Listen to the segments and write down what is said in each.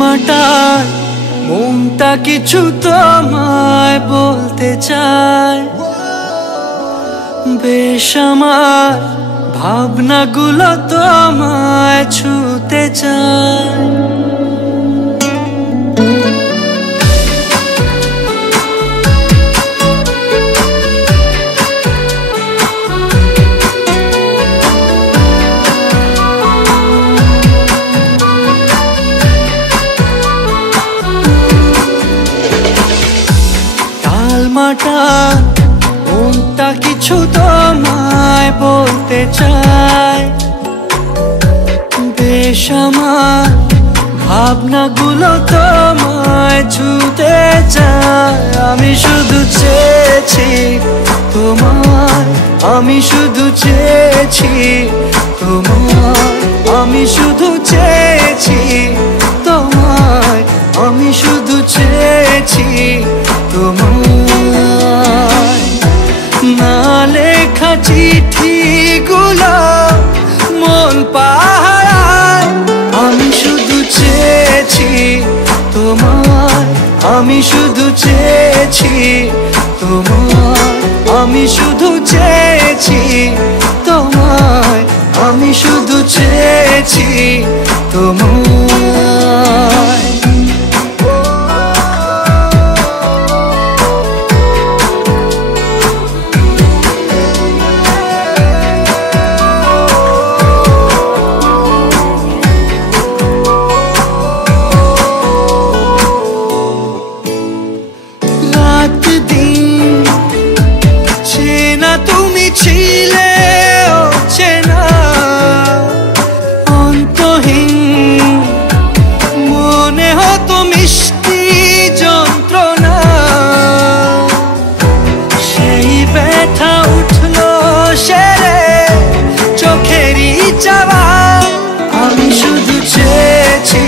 মাটায় মনটা কিছু তোমায় বলতে চায়, বেশ আমার ভাবনাগুলো তোমায় ছুতে চায়। মনটা কিছু তোমায় বলতে চায়, বেশ আমার ভাবনাগুলো তোমায় ছুতে চায়। আমি শুধু চেয়েছি তোমায়, আমি শুধু চেয়েছি তোমায়, আমি শুধু চেয়েছি তোমায়, আমি শুধু চেয়েছি তোমায়। না লেখা চিঠিগুলো মন পাহারায়, আমি শুধু চেয়েছি তোমায়, আমি শুধু চেয়েছি তোমায়, আমি শুধু চেয়েছি তোমায়, আমি শুধু চেয়েছি তোমায়। তুমি ছিলে অচেনা অন্তহীন, মনে হতো মিষ্টি যন্ত্রণা, সেই ব্যথা উঠলো সেরে চোখেরই চাওয়া। আমি শুধু চেয়েছি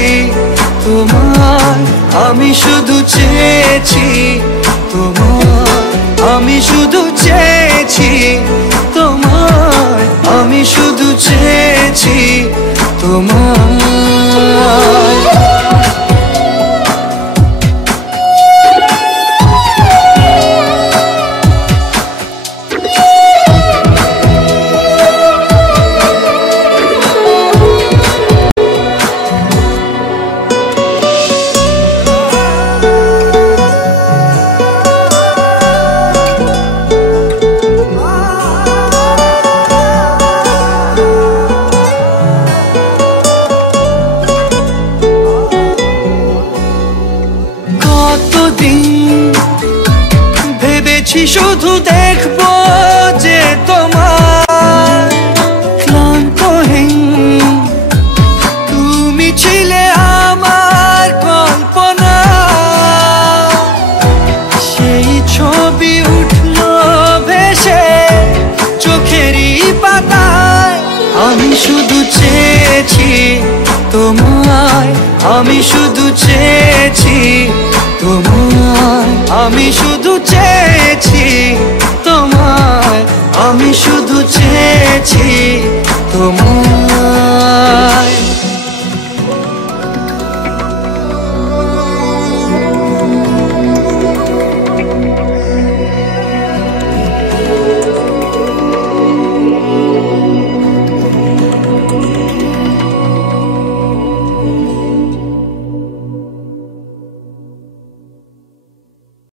তোমায়, আমি শুধু চেয়েছি তোমায়, আমি শুধু চেয়েছি তোমায়, আমি শুধু চেয়েছি তোমায়। ভেবেছি শুধু দেখবো যে তোমার ক্লান্তহীন, তুমি ছিলে আমার কল্পনা, সেই ছবি উঠলো ভেসে চোখেরই পাতায়। আমি শুধু চেয়েছি তোমায়, আমি শুধু চেয়েছি তোমায়, আমি শুধু চেয়েছি তোমায়, আমি শুধু চেয়েছি তোমায়।